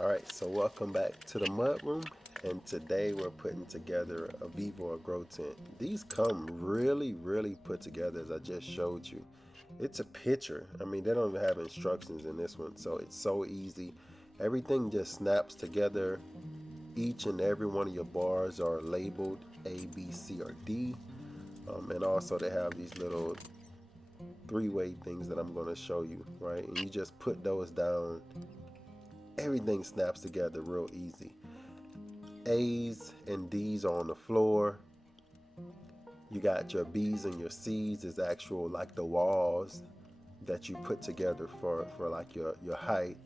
Alright, so welcome back to the mud room, and today we're putting together a Vevor grow tent. These come really put together as I just showed you. It's a picture. I mean, they don't even have instructions in this one, so it's so easy. Everything just snaps together. Each and every one of your bars are labeled A, B, C, or D. And also they have these little three-way things that I'm going to show you, right? And you just put those down. Everything snaps together real easy. A's and D's are on the floor. You got your B's and your C's is actual like the walls that you put together for like your height.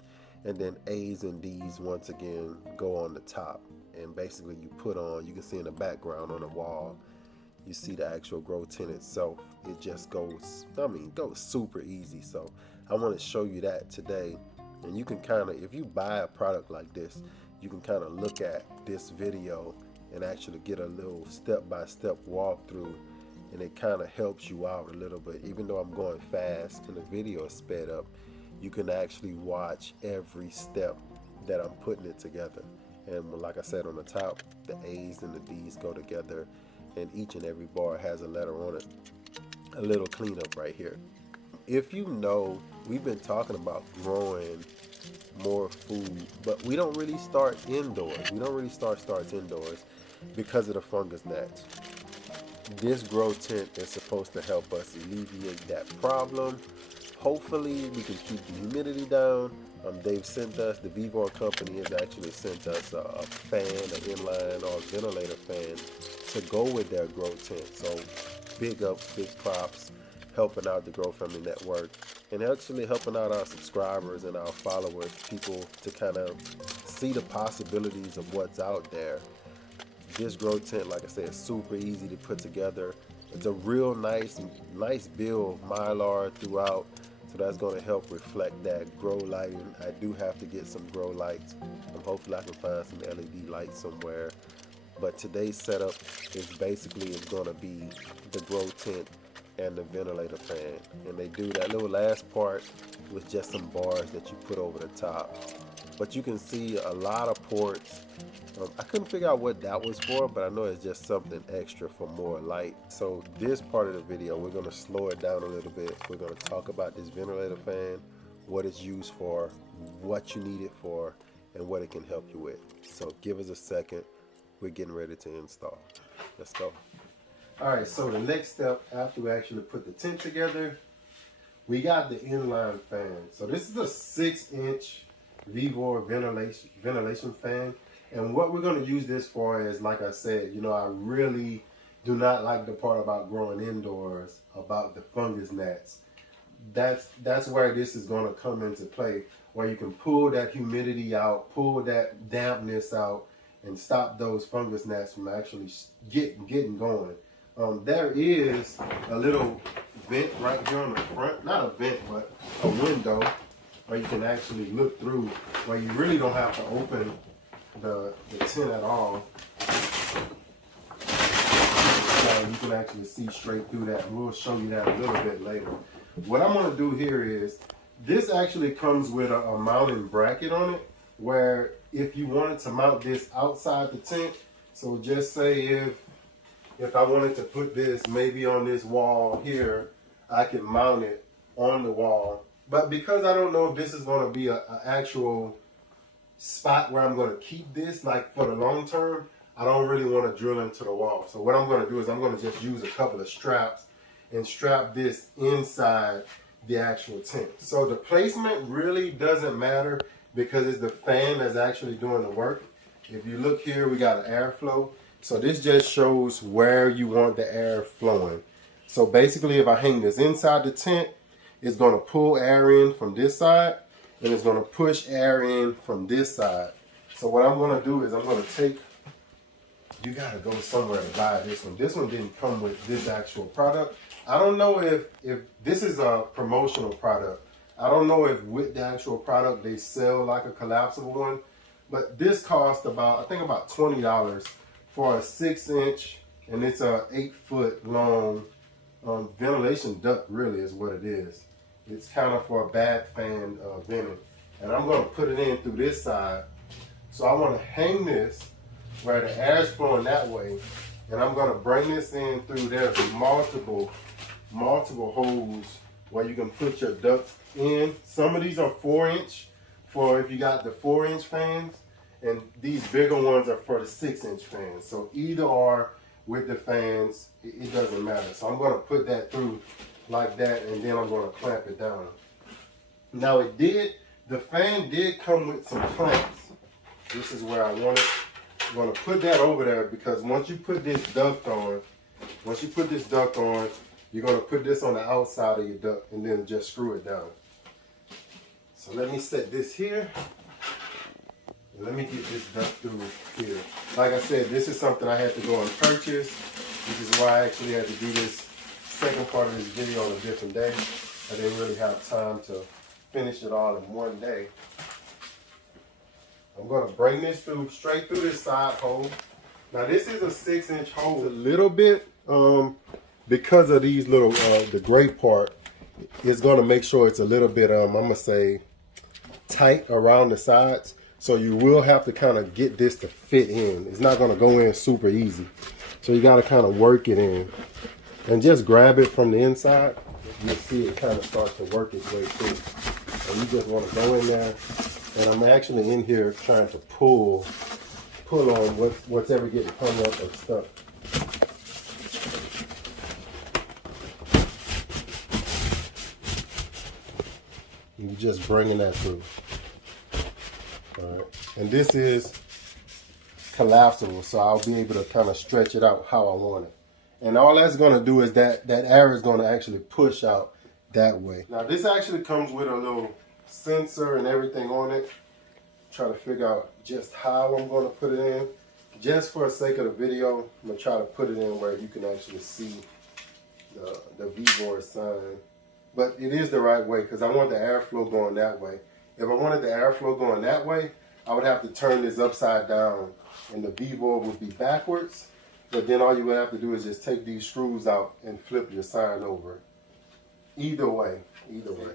And then A's and D's once again go on the top. And basically you put on, you can see in the background on the wall, you see the actual grow tent itself. It just goes, goes super easy. So I want to show you that today. And you can kind of, if you buy a product like this, you can kind of look at this video and actually get a little step-by-step walkthrough, and it kind of helps you out a little bit. Even though I'm going fast and the video is sped up, you can actually watch every step that I'm putting it together. And like I said, on the top, the A's and the D's go together, and each and every bar has a letter on it. A little cleanup right here. If you know, we've been talking about growing more food, but we don't really start indoors. We don't really starts indoors because of the fungus gnats. This grow tent is supposed to help us alleviate that problem. Hopefully we can keep the humidity down. They've sent us, the Vevor company has actually sent us a fan, an inline or ventilator fan to go with their grow tent. So big props, helping out the Grow Family Network and actually helping out our subscribers and our followers, people to kind of see the possibilities of what's out there. This grow tent, like I said, is super easy to put together. It's a real nice build, mylar throughout, so that's going to help reflect that grow lighting. I do have to get some grow lights. Hopefully I can find some LED lights somewhere. But today's setup is basically going to be the grow tent and the ventilator fan. And they do that little last part with just some bars that you put over the top. But you can see a lot of ports. I couldn't figure out what that was for, but I know it's just something extra for more light. So this part of the video, we're going to slow it down a little bit. We're going to talk about this ventilator fan, what it's used for, what you need it for, and what it can help you with. So give us a second. We're getting ready to install. Let's go. All right, so the next step after we actually put the tent together, we got the inline fan. So this is a 6-inch Vevor ventilation fan. And what we're going to use this for is, like I said, I really do not like the part about growing indoors, about the fungus gnats. That's where this is going to come into play, where you can pull that humidity out, pull that dampness out, and stop those fungus gnats from actually getting going. There is a little vent right here on the front, not a vent, but a window where you can actually look through, where you really don't have to open the tent at all. So you can actually see straight through that. We'll show you that a little bit later. What I'm going to do here is, this actually comes with a mounting bracket on it, where if you wanted to mount this outside the tent, so just say if I wanted to put this maybe on this wall here, I can mount it on the wall. But because I don't know if this is going to be an actual spot where I'm going to keep this, like for the long term, I don't really want to drill into the wall. So what I'm going to do is I'm going to just use a couple of straps and strap this inside the actual tent. So the placement really doesn't matter because it's the fan that's actually doing the work. If you look here, we got an airflow. So this just shows where you want the air flowing. So basically, if I hang this inside the tent, it's going to pull air in from this side, and it's going to push air in from this side. So what I'm going to do is I'm going to take, you got to go somewhere to buy this one. This one didn't come with this actual product. I don't know if this is a promotional product. I don't know if with the actual product they sell like a collapsible one, but this cost I think about $20 for a 6-inch, and it's a 8-foot long ventilation duct, really is what it is. It's kind of for a bad fan venting. And I'm going to put it in through this side So I want to hang this where the air is flowing that way, and I'm going to bring this in through. There's multiple holes where you can put your ducts in. Some of these are 4-inch for if you got the 4-inch fans, and these bigger ones are for the 6-inch fans. So either or with the fans, it doesn't matter. So I'm going to put that through like that, and then I'm going to clamp it down. Now the fan did come with some clamps. This is where I want it. I'm going to put that over there because once you put this duct on, you're going to put this on the outside of your duct and then just screw it down. So let me set this here. And let me get this duct through here. Like I said, this is something I had to go and purchase, which is why I actually had to do this second part of this video on a different day. I didn't really have time to finish it all in one day. I'm going to bring this through, straight through this side hole. Now this is a 6-inch hole. It's a little bit, because of these little, the gray part, it's going to make sure it's a little bit, I'm going to say, tight around the sides. So you will have to kind of get this to fit in. It's not going to go in super easy. So you got to kind of work it in. And just grab it from the inside. You'll see it kind of starts to work its way through. And you just want to go in there. And I'm actually in here trying to pull on what's ever getting hung up or stuck. You're just bringing that through. All right. And this is collapsible, so I'll be able to kind of stretch it out how I want it. And all that's going to do is that air is going to actually push out that way. Now this actually comes with a little sensor and everything on it. Try to figure out just how I'm going to put it in. Just for the sake of the video, I'm going to try to put it in where you can actually see the V-board sign. But it is the right way because I want the airflow going that way. If I wanted the airflow going that way, I would have to turn this upside down and the V-board would be backwards. But then all you would have to do is just take these screws out and flip your sign over. Either way.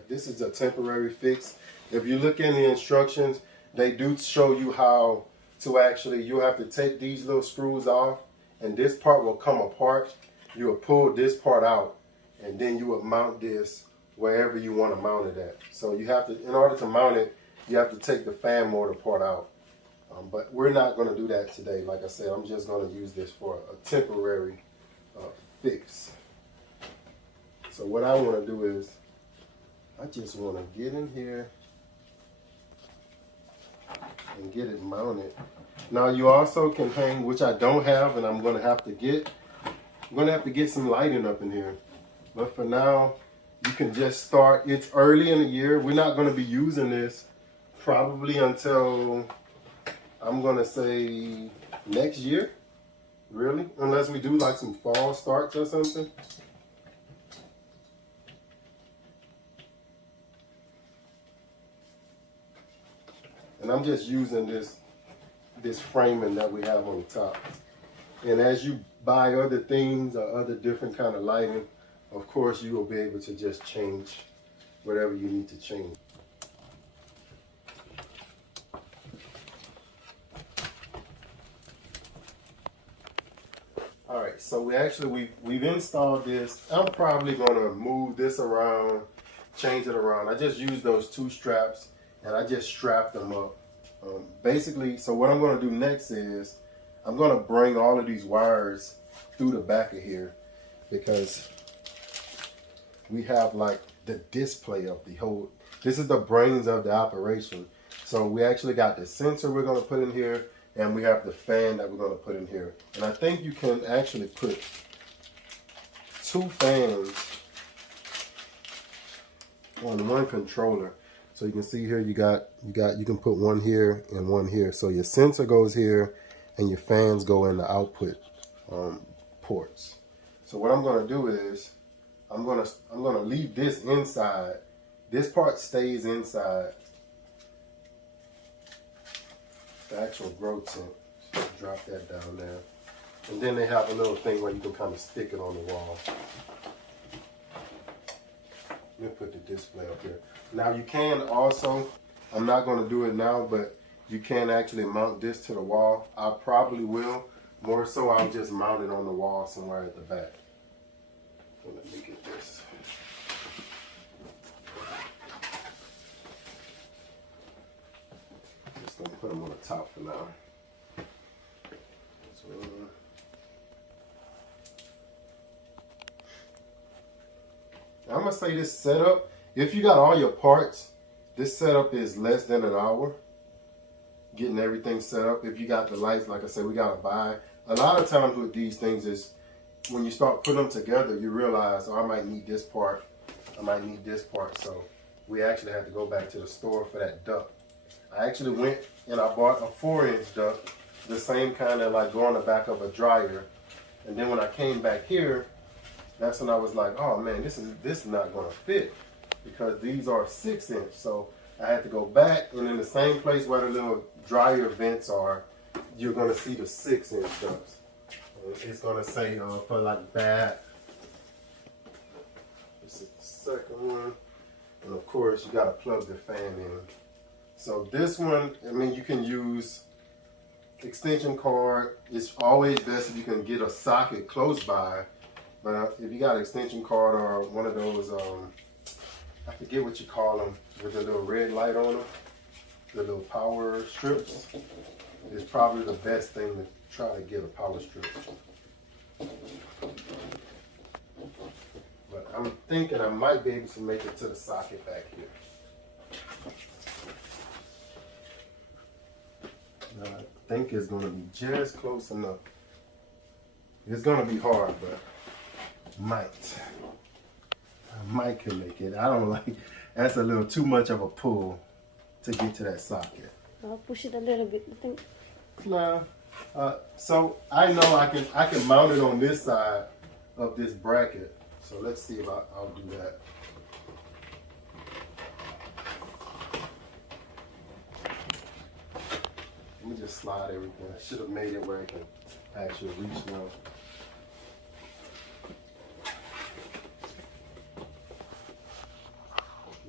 This is a temporary fix. If you look in the instructions, they do show you how to actually, you have to take these little screws off and this part will come apart. You will pull this part out and then you will mount this wherever you want to mount it at. So you have to, in order to mount it, you have to take the fan motor part out. But we're not going to do that today. Like I said, I'm just going to use this for a temporary fix. So what I want to do is, I just want to get in here and get it mounted. Now you also can hang, which I don't have, and I'm going to have to get some lighting up in here. But for now, you can just start. It's early in the year. We're not going to be using this probably until, I'm going to say, next year, really, unless we do like some fall starts or something. And I'm just using this framing that we have on the top. And as you buy other things or other different kind of lighting, of course you will be able to just change whatever you need to change. All right, so we've installed this. I'm probably gonna move this around, change it around. I just used those 2 straps and I just strapped them up. Basically, so what I'm gonna do next is I'm gonna bring all of these wires through the back of here because we have like the display of the whole, this is the brains of the operation. So we actually got the sensor we're gonna put in here and we have the fan that we're gonna put in here. And I think you can actually put 2 fans on one controller. So you can see here you can put one here and one here. So your sensor goes here and your fans go in the output ports. So what I'm gonna do is I'm gonna leave this inside. This part stays inside. The actual grow tent. Just drop that down there. And then they have a little thing where you can kind of stick it on the wall. Let me put the display up here. Now you can also, I'm not going to do it now, but you can actually mount this to the wall. I probably will. More so, I'll just mount it on the wall somewhere at the back. So let me get this. Just gonna put them on the top for now. So, I'm gonna say this setup, if you got all your parts, this setup is less than an hour. Getting everything set up. If you got the lights, like I said, we gotta buy. A lot of times with these things is when you start putting them together, you realize, oh, I might need this part, I might need this part. So we actually had to go back to the store for that duct. I actually went and I bought a 4-inch duct, the same kind of like go on the back of a dryer. And then when I came back here, that's when I was like, oh man, this is not gonna fit because these are 6-inch. So I had to go back, and in the same place where the little dryer vents are, you're gonna see the 6-inch ducts. It's gonna say for like that. This is the second one, and of course you gotta plug the fan in. So this one, I mean, you can use extension cord. It's always best if you can get a socket close by. But if you got an extension cord or one of those, I forget what you call them, with the little red light on them, the little power strips, it's probably the best thing to try to get a power strip. But I'm thinking I might be able to make it to the socket back here. I think it's going to be just close enough. It's going to be hard, but I might can make it. I don't like, that's a little too much of a pull to get to that socket. I'll push it a little bit, I think. Nah. So I know I can mount it on this side of this bracket. So let's see if I'll do that. Let me just slide everything. I should have made it where I can actually reach now.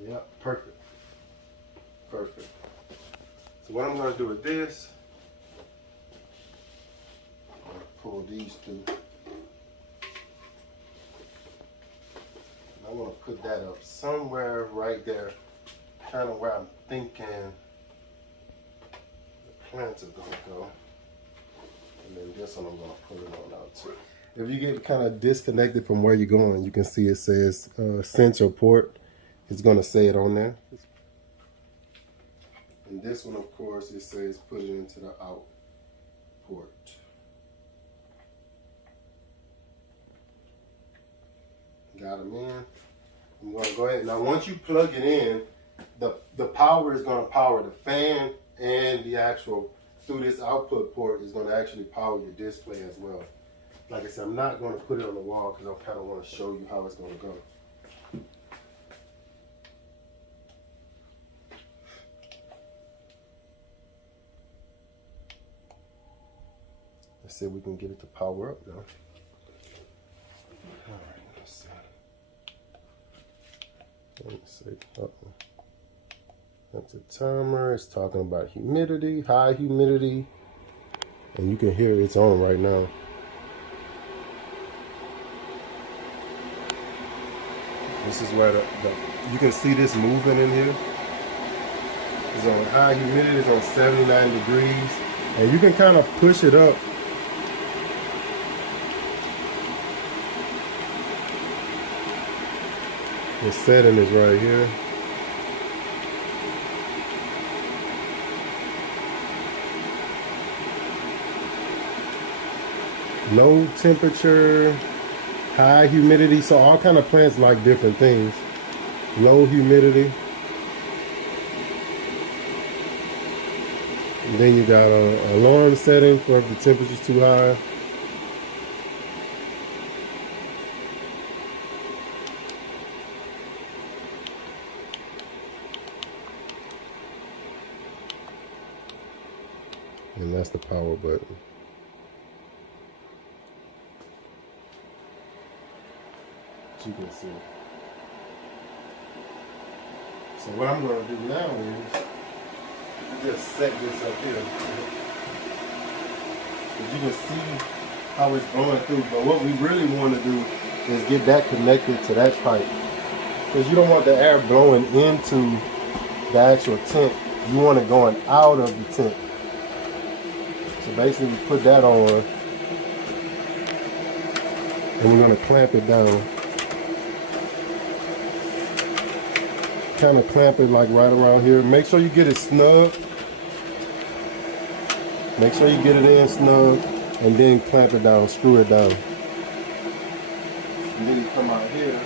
Yeah, perfect. Perfect. So what I'm going to do with this, I'm going to pull these two. And I want to put that up somewhere right there, kind of where I'm thinking the plants are going to go. And then this one I'm going to pull it on out too. If you get kind of disconnected from where you're going, you can see it says sensor port. It's going to say it on there. And this one, of course, it says put it into the out port. Got them in. I'm going to go ahead. Now, once you plug it in, the power is going to power the fan, and the actual, through this output port, is going to actually power your display as well. Like I said, I'm not going to put it on the wall because I kind of want to show you how it's going to go. Let's see if we can get it to power up now. All right, let's see. Let's see. Uh-oh. That's a timer. It's talking about humidity, high humidity. And you can hear it's on right now. This is where you can see this moving in here. It's on high humidity, it's on 79 degrees. And you can kind of push it up. The setting is right here. Low temperature, high humidity. So all kind of plants like different things. Low humidity. And then you got an alarm setting for if the temperature's too high. And that's the power button. As you can see. So what I'm going to do now is You just set this up here. As you can see how it's going through. But what we really want to do is get that connected to that pipe. Because you don't want the air blowing into the actual tent. You want it going out of the tent. So basically we put that on and we're going to clamp it down. Kind of clamp it like right around here. Make sure you get it snug. Make sure you get it in snug and then clamp it down, screw it down. And then you come out here,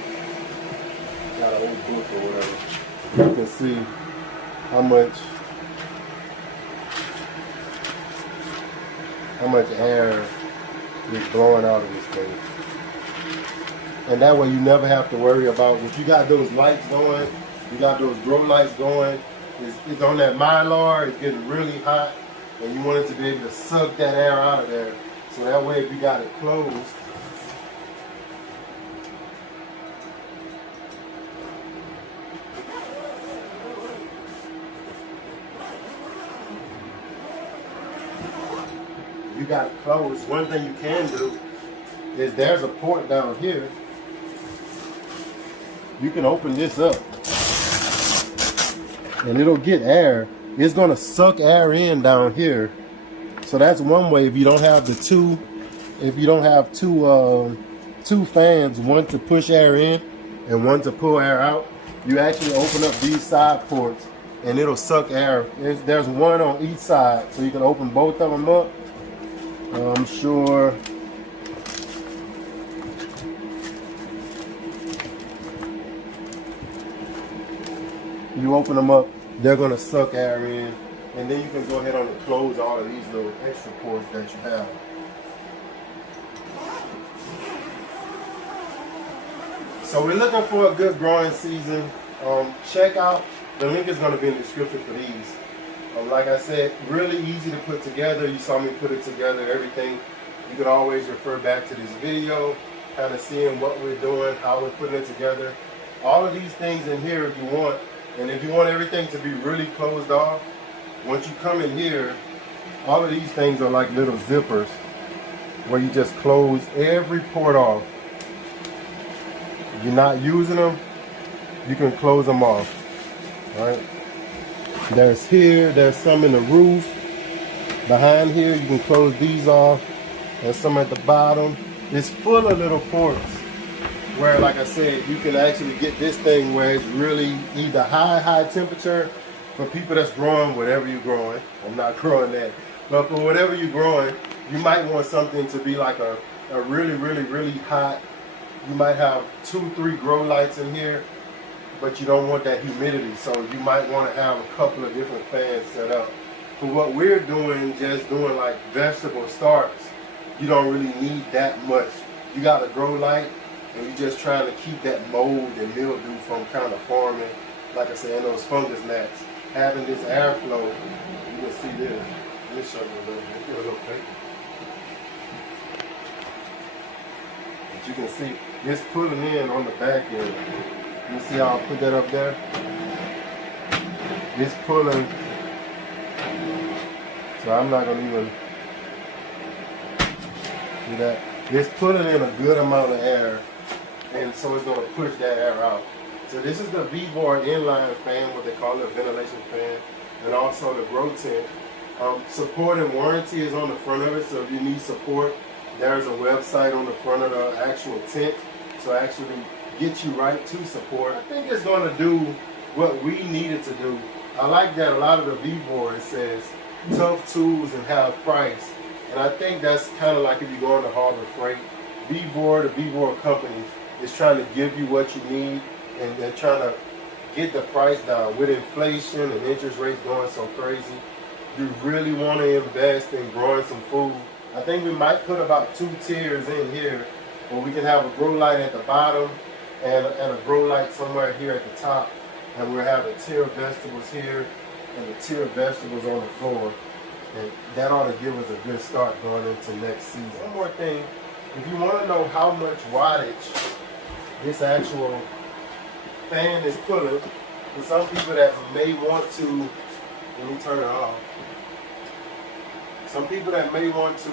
got an old book or whatever. You can see how much air is blowing out of this thing. And that way you never have to worry about, if you got those lights going, you got those grow lights going, it's on that mylar, it's getting really hot, and you want it to be able to suck that air out of there. So that way if you got it closed, you got it closed, one thing you can do is there's a port down here. You can open this up and it'll get air. It's gonna suck air in down here. So that's one way. If you don't have two fans, one to push air in and one to pull air out, you actually open up these side ports and it'll suck air. There's one on each side, so you can open both of them up. I'm sure. You open them up, they're gonna suck air in, and then you can go ahead and close all of these little extra ports that you have. So we're looking for a good growing season. Check out, the link is gonna be in the description for these. Like I said, really easy to put together. You saw me put it together, everything. You can always refer back to this video, kind of seeing what we're doing, how we're putting it together. All of these things in here if you want. And if you want everything to be really closed off, once you come in here, all of these things are like little zippers where you just close every port off. If you're not using them, you can close them off. All right. There's some in the roof. Behind here, you can close these off. There's some at the bottom. It's full of little ports where, like I said, you can actually get this thing where it's really either high temperature for people that's growing whatever you're growing. I'm not growing that. But for whatever you're growing, you might want something to be like a really hot. You might have 2-3 grow lights in here, but you don't want that humidity. So you might want to have a couple of different fans set up. For what we're doing, just doing like vegetable starts, you don't really need that much. You got a grow light, and you're just trying to keep that mold and mildew from kind of forming, like I said, in those fungus gnats. Having this airflow, you can see this. Let me show you a little bit. Give it a little bit. But you can see it's pulling in on the back end. You see how I put that up there? It's pulling. So I'm not gonna even do that. It's pulling in a good amount of air, and so it's gonna push that air out. So this is the Vevor Inline Fan, what they call it, a ventilation fan, and also the grow tent. Support and warranty is on the front of it, so if you need support, there's a website on the front of the actual tent to actually get you right to support. I think it's gonna do what we needed to do. I like that a lot of the Vevor, it says tough tools and half price. And I think that's kind of like if you go on the Harbor Freight. Vevor, the Vevor company, is trying to give you what you need, and they're trying to get the price down. With inflation and interest rates going so crazy, you really want to invest in growing some food. I think we might put about 2 tiers in here, where we can have a grow light at the bottom and a grow light somewhere here at the top, and we'll have a tier of vegetables here and a tier of vegetables on the floor. And that ought to give us a good start going into next season. One more thing, if you want to know how much wattage this actual fan is pulling, for some people that may want to Let me turn it off. Some people that may want to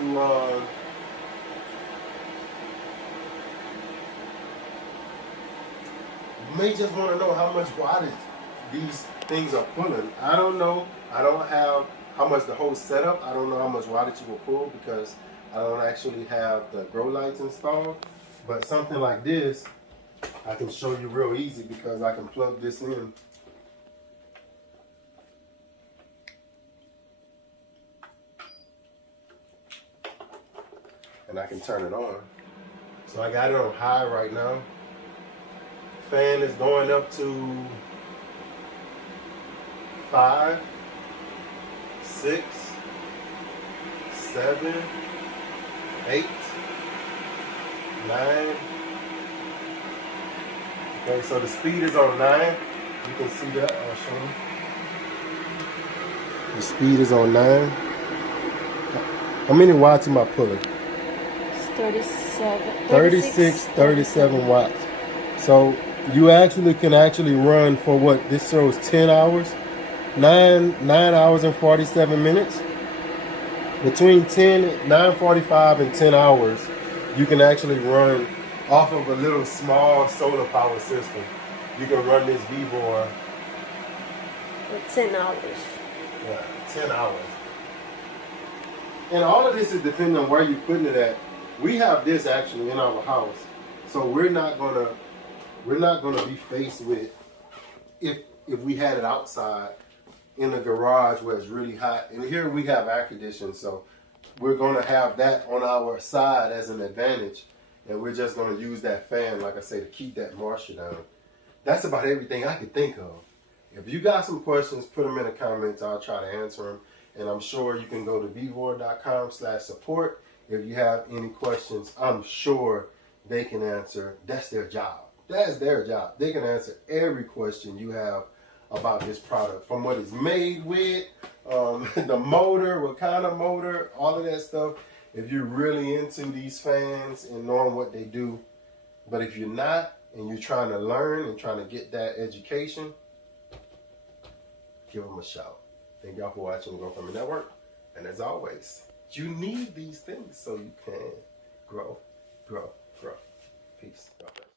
may just want to know how much wattage these things are pulling. I don't know. I don't have how much the whole setup. I don't know how much wattage it will pull because I don't actually have the grow lights installed. But something like this, I can show you real easy because I can plug this in. And I can turn it on. So I got it on high right now. Fan is going up to 5, 6, 7, 8, 9. Okay, so the speed is on 9. You can see that. I'll show you. The speed is on 9. How many watts am I pulling? It's 37. 36, 37 watts. So you can actually run for what this shows 10 hours, 9 hours and 47 minutes. Between 9:45 and 10 hours, you can actually run off of a little small solar power system. You can run this VVOR. For 10 hours. Yeah, 10 hours. And all of this is depending on where you're putting it at. We have this actually in our house, so we're not gonna be faced with if we had it outside in the garage where it's really hot. And here we have air conditioning, so we're gonna have that on our side as an advantage, and we're just gonna use that fan, like I say, to keep that moisture down. That's about everything I could think of. If you got some questions, put them in the comments. I'll try to answer them. And I'm sure you can go to vvor.com/support. If you have any questions, I'm sure they can answer. That's their job. That's their job. They can answer every question you have about this product, from what it's made with, the motor, what kind of motor, all of that stuff. If you're really into these fans and knowing what they do, but if you're not and you're trying to learn and trying to get that education, give them a shout. Thank y'all for watching the Grow From The Network. And as always, you need these things so you can grow, grow, grow. Peace. God bless.